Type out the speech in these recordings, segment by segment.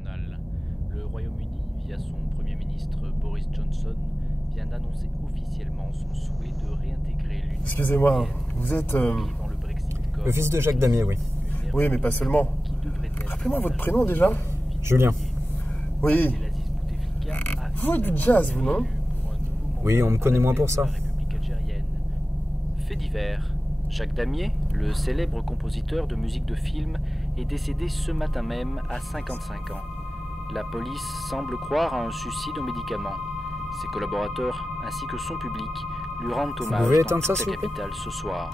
internationale. Le Royaume-Uni, via son Premier ministre Boris Johnson, vient d'annoncer officiellement son souhait de réintégrer l'Union. Excusez-moi, vous êtes... Le fils de Jacques Damier, oui. Oui, mais pas seulement. Rappelez-moi votre prénom déjà. Julien. Oui. Vous jouez du jazz, vous, non? Oui, on me connaît moins pour ça. Fait divers. Jacques Damier, le célèbre compositeur de musique de film, est décédé ce matin même à 55 ans. La police semble croire à un suicide aux médicaments. Ses collaborateurs ainsi que son public lui rendent hommage pouvez dans éteindre ça, toute s'il la vous plaît ? capitale ce soir.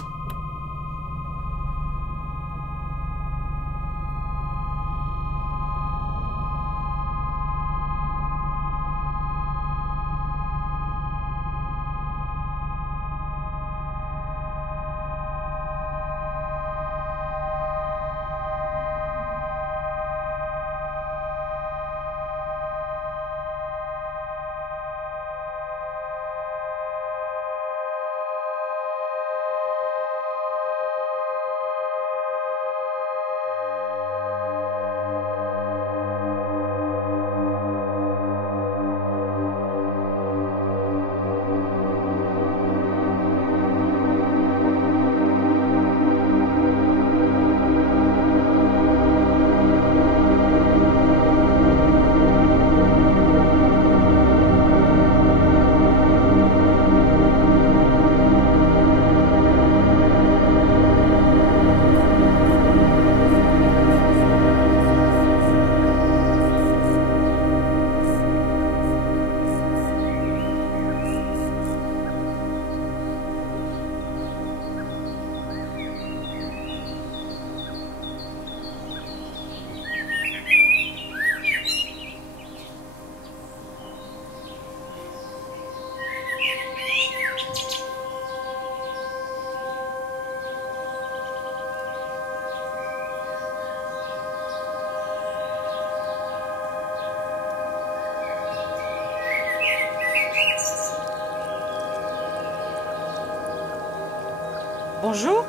Bonjour.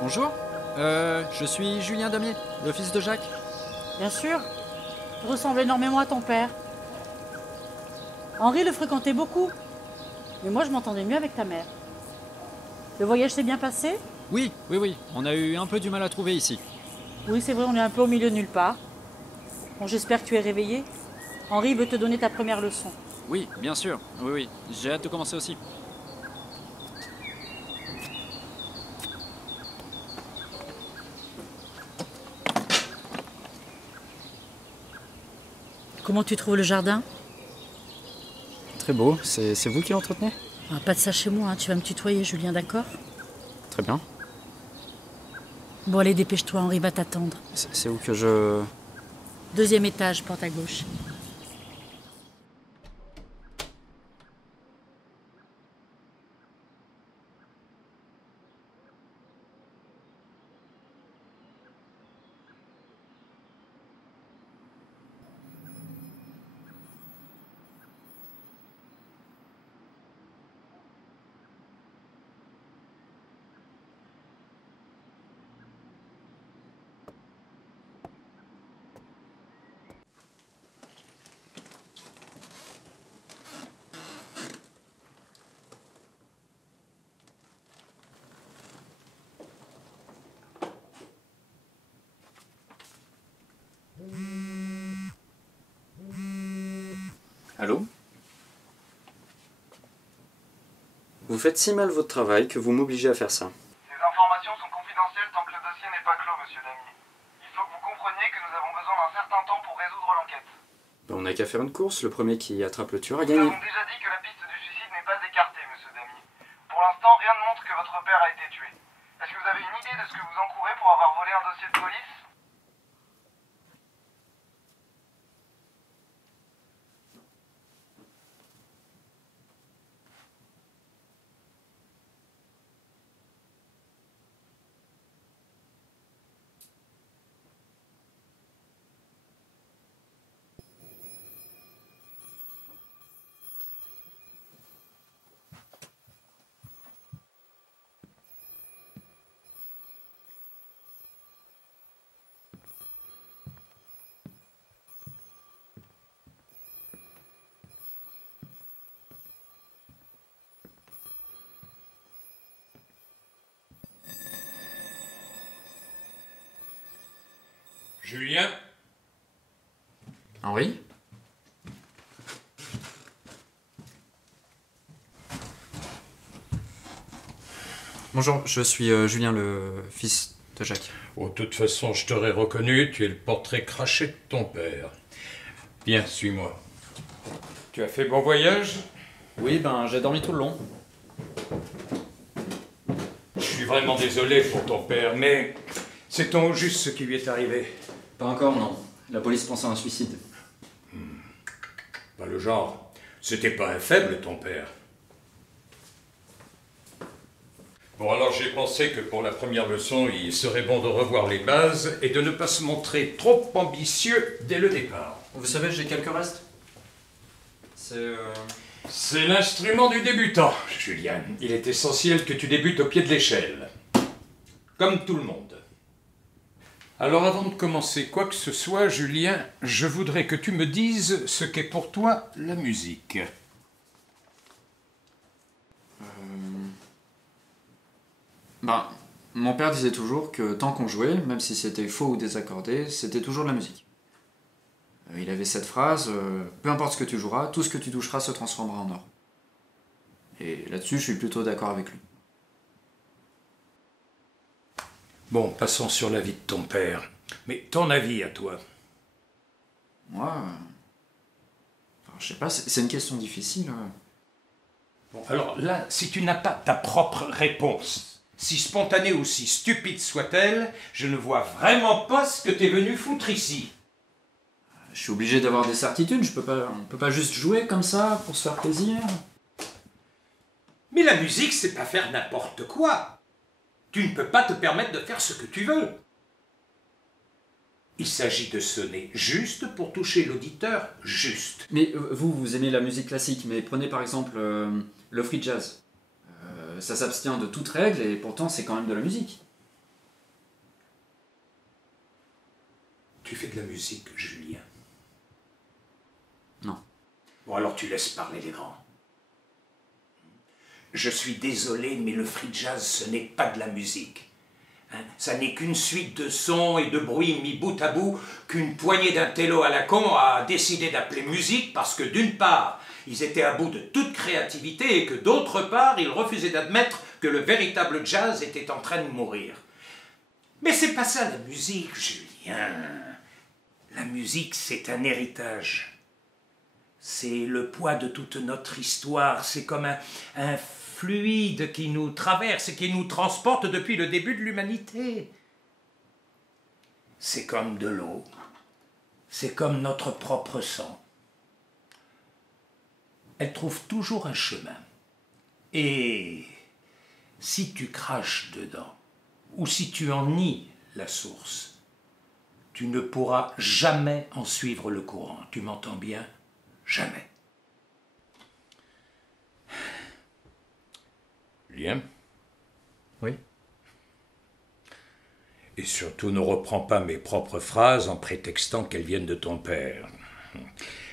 Bonjour, je suis Julien Damier, le fils de Jacques. Bien sûr, tu ressembles énormément à ton père. Henri le fréquentait beaucoup, mais moi je m'entendais mieux avec ta mère. Le voyage s'est bien passé? Oui, on a eu un peu du mal à trouver ici. Oui, c'est vrai, on est un peu au milieu de nulle part. Bon, j'espère que tu es réveillé. Henri veut te donner ta première leçon. Oui, bien sûr, oui, j'ai hâte de commencer aussi. Comment tu trouves le jardin? Très beau, c'est vous qui l'entretenez? Ah, pas de ça chez moi, hein. Tu vas me tutoyer, Julien, d'accord? Très bien. Bon, allez, dépêche-toi, Henri va t'attendre. C'est où que je... 2e étage, porte à gauche. Allô? Vous faites si mal votre travail que vous m'obligez à faire ça. Ces informations sont confidentielles tant que le dossier n'est pas clos, monsieur Damier. Il faut que vous compreniez que nous avons besoin d'un certain temps pour résoudre l'enquête. On n'a qu'à faire une course, le premier qui attrape le tueur a Nous gagné. avons déjà dit que la piste du suicide n'est pas écartée, monsieur Damier. Pour l'instant, rien ne montre que votre père a été tué. Est-ce que vous avez une idée de ce que vous encourez pour avoir volé un dossier de police ? Julien? Henri? Bonjour, je suis Julien, le fils de Jacques. Oh, de toute façon, je t'aurais reconnu, tu es le portrait craché de ton père. Viens, suis-moi. Tu as fait bon voyage? Oui, ben j'ai dormi tout le long. Je suis vraiment désolé pour ton père, mais sait-on au juste ce qui lui est arrivé? Pas encore, non. La police pense à un suicide. Pas le genre. C'était pas un faible, ton père. Bon, alors j'ai pensé que pour la première leçon, il serait bon de revoir les bases et de ne pas se montrer trop ambitieux dès le départ. Vous savez, j'ai quelques restes. C'est l'instrument du débutant, Julien. Il est essentiel que tu débutes au pied de l'échelle. Comme tout le monde. Alors avant de commencer quoi que ce soit, Julien, je voudrais que tu me dises ce qu'est pour toi la musique. Ben, mon père disait toujours que tant qu'on jouait, même si c'était faux ou désaccordé, c'était toujours de la musique. Il avait cette phrase, peu importe ce que tu joueras, tout ce que tu toucheras se transformera en or. Et là-dessus, je suis plutôt d'accord avec lui. Bon, passons sur la vie de ton père. Mais ton avis à toi? Moi, enfin, je sais pas, c'est une question difficile. Bon, alors là, si tu n'as pas ta propre réponse, si spontanée ou si stupide soit-elle, je ne vois vraiment pas ce que t'es venu foutre ici. Je suis obligé d'avoir des certitudes, on peut pas juste jouer comme ça pour se faire plaisir. Mais la musique, c'est pas faire n'importe quoi. Tu ne peux pas te permettre de faire ce que tu veux. Il s'agit de sonner juste pour toucher l'auditeur juste. Mais vous aimez la musique classique, mais prenez par exemple le free jazz. Ça s'abstient de toute règle et pourtant c'est quand même de la musique. Tu fais de la musique, Julien? Non. Bon, alors tu laisses parler les grands. Je suis désolé, mais le free jazz, ce n'est pas de la musique. Hein? Ça n'est qu'une suite de sons et de bruits mis bout à bout qu'une poignée d'intellos à la con a décidé d'appeler musique parce que d'une part, ils étaient à bout de toute créativité et que d'autre part, ils refusaient d'admettre que le véritable jazz était en train de mourir. Mais c'est pas ça la musique, Julien. La musique, c'est un héritage. C'est le poids de toute notre histoire. C'est comme un fluide qui nous traverse et qui nous transporte depuis le début de l'humanité. C'est comme de l'eau. C'est comme notre propre sang. Elle trouve toujours un chemin. Et si tu craches dedans, ou si tu en nies la source, tu ne pourras jamais en suivre le courant. Tu m'entends bien? Jamais. Julien? Oui. Et surtout, ne reprends pas mes propres phrases en prétextant qu'elles viennent de ton père.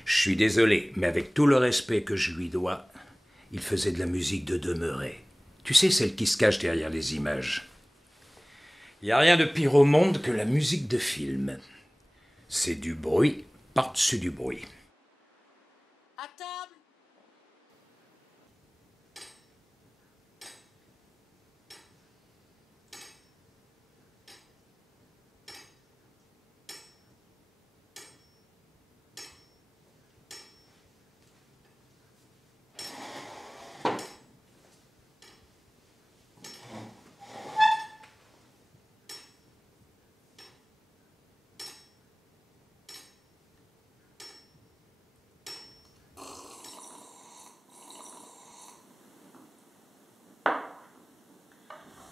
Je suis désolé, mais avec tout le respect que je lui dois, il faisait de la musique de demeurer. Tu sais, celle qui se cache derrière les images. Il n'y a rien de pire au monde que la musique de film. C'est du bruit par-dessus du bruit. À table.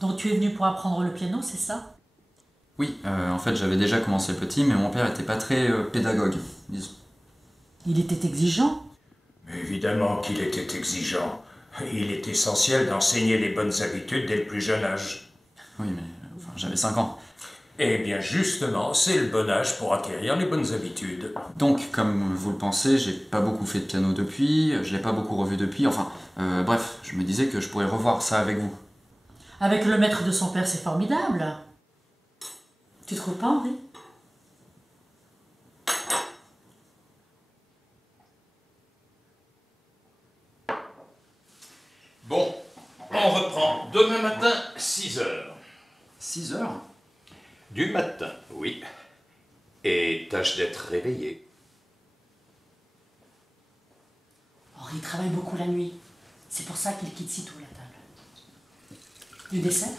Donc tu es venu pour apprendre le piano, c'est ça? Oui, en fait j'avais déjà commencé petit, mais mon père était pas très pédagogue, disons. Il était exigeant? Mais évidemment qu'il était exigeant. Il est essentiel d'enseigner les bonnes habitudes dès le plus jeune âge. Oui, mais enfin, j'avais 5 ans. Eh bien justement, c'est le bon âge pour acquérir les bonnes habitudes. Donc, comme vous le pensez, j'ai pas beaucoup fait de piano depuis, je l'ai pas beaucoup revu depuis, enfin, bref, je me disais que je pourrais revoir ça avec vous. Avec le maître de son père, c'est formidable. Tu trouves pas, Henri? Bon, on reprend demain matin, 6 heures. 6 heures? Du matin, oui. Et tâche d'être réveillé. Henri travaille beaucoup la nuit. C'est pour ça qu'il quitte sitôt la table. Du dessert?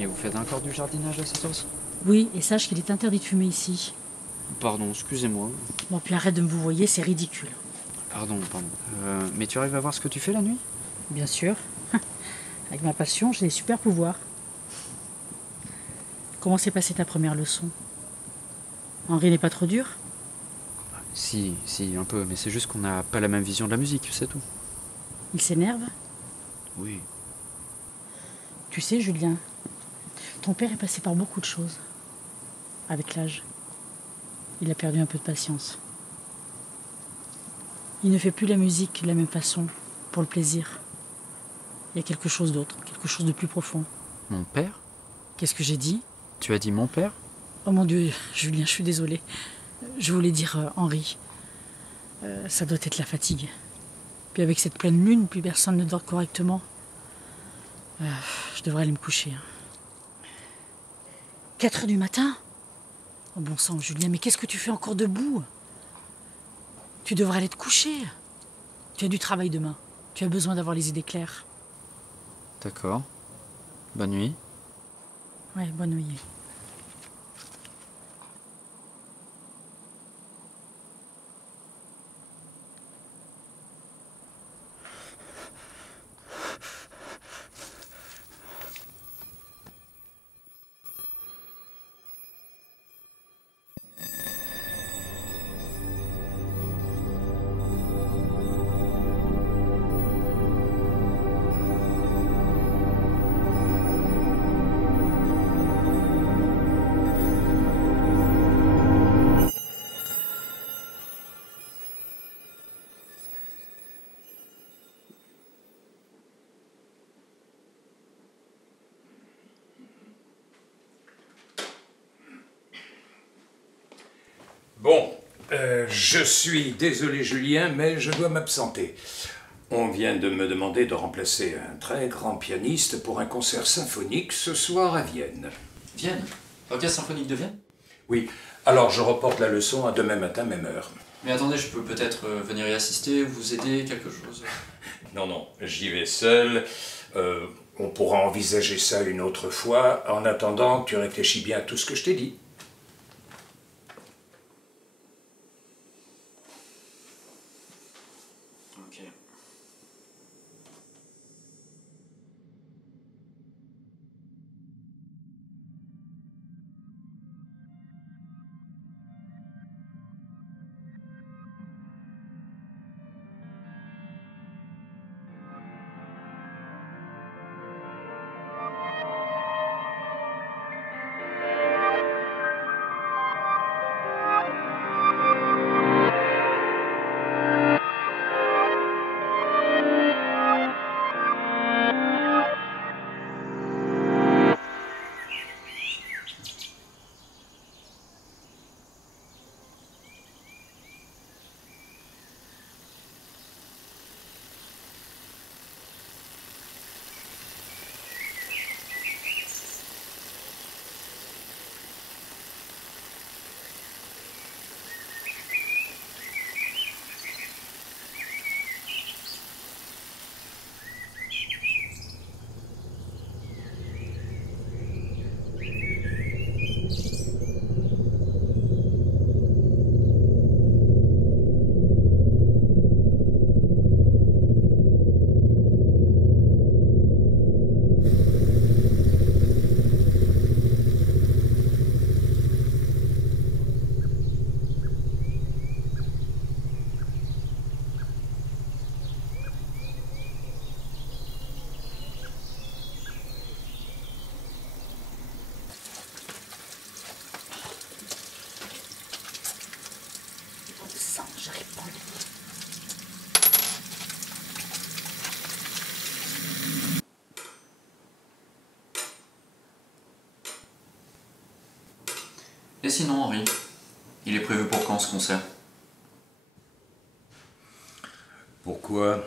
Mais vous faites encore du jardinage à cette heure-ci? Oui, et sache qu'il est interdit de fumer ici. Pardon, excusez-moi. Bon, puis arrête de me vous voyer, c'est ridicule. Pardon. Mais tu arrives à voir ce que tu fais la nuit? Bien sûr. Avec ma passion, j'ai des super pouvoirs. Comment s'est passée ta première leçon? Henri n'est pas trop dur? Si, un peu, mais c'est juste qu'on n'a pas la même vision de la musique, c'est tout. Il s'énerve? Oui. Tu sais, Julien, ton père est passé par beaucoup de choses. Avec l'âge, il a perdu un peu de patience. Il ne fait plus la musique de la même façon, pour le plaisir. Il y a quelque chose d'autre, quelque chose de plus profond. Mon père? Qu'est-ce que j'ai dit? Tu as dit mon père? Oh mon Dieu, Julien, je suis désolée. Je voulais dire Henri. Ça doit être la fatigue. Puis avec cette pleine lune, plus personne ne dort correctement. Je devrais aller me coucher. 4 heures du matin? Oh bon sang, Julien, mais qu'est-ce que tu fais encore debout? Tu devrais aller te coucher. Tu as du travail demain. Tu as besoin d'avoir les idées claires. D'accord. Bonne nuit. Ouais, bonne nuit. Bon, je suis désolé Julien, mais je dois m'absenter. On vient de me demander de remplacer un très grand pianiste pour un concert symphonique ce soir à Vienne. Vienne? Orchestre symphonique de Vienne? Oui, alors je reporte la leçon à demain matin, même heure. Mais attendez, je peux peut-être venir y assister, vous aider, quelque chose. Non, non, j'y vais seul. On pourra envisager ça une autre fois. En attendant, tu réfléchis bien à tout ce que je t'ai dit. Ok. Et sinon, Henri, il est prévu pour quand ce concert? Pourquoi?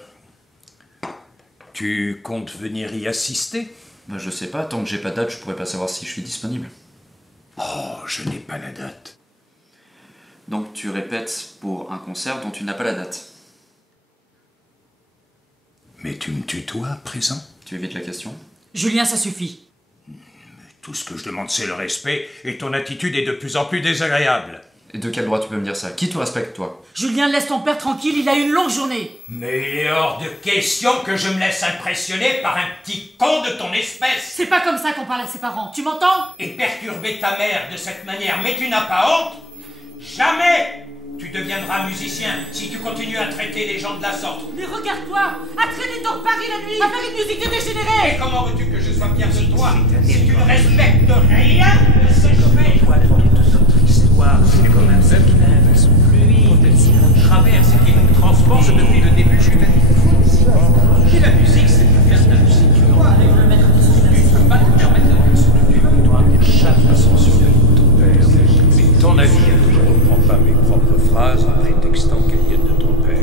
Tu comptes venir y assister? Ben, je sais pas, tant que j'ai pas de date, je pourrais pas savoir si je suis disponible. Oh, je n'ai pas la date. Donc tu répètes pour un concert dont tu n'as pas la date. Mais tu me tutoies à présent? Tu évites la question? Julien, ça suffit. Tout ce que je demande, c'est le respect, et ton attitude est de plus en plus désagréable. Et de quel droit tu peux me dire ça? Qui te respecte, toi? Julien, laisse ton père tranquille, il a une longue journée. Mais il est hors de question que je me laisse impressionner par un petit con de ton espèce. C'est pas comme ça qu'on parle à ses parents, tu m'entends? Et perturber ta mère de cette manière, mais tu n'as pas honte? Jamais tu deviendras musicien si tu continues à traiter les gens de la sorte. Mais regarde-toi, à traîner dans Paris la nuit, à faire une musique de dégénéré. Et comment veux-tu que je sois fier de toi si tu ne respectes rien de ce que je fais? Notre histoire, c'est comme un fleuve fluide qui traverse et qui nous transporte depuis le début jusqu'à l'issue. Et la musique, c'est pour faire de la musique. Tu ne peux pas te permettre de tu dois chaque ascension de ton père. Mais ton avis, je ne reprends pas mes propres phrases en prétextant qu'elles viennent de ton père.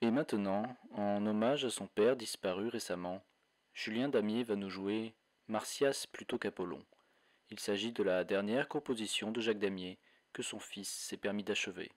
Et maintenant, en hommage à son père disparu récemment, Julien Damier va nous jouer Marsyas plutôt qu'Apollon. Il s'agit de la dernière composition de Jacques Damier que son fils s'est permis d'achever.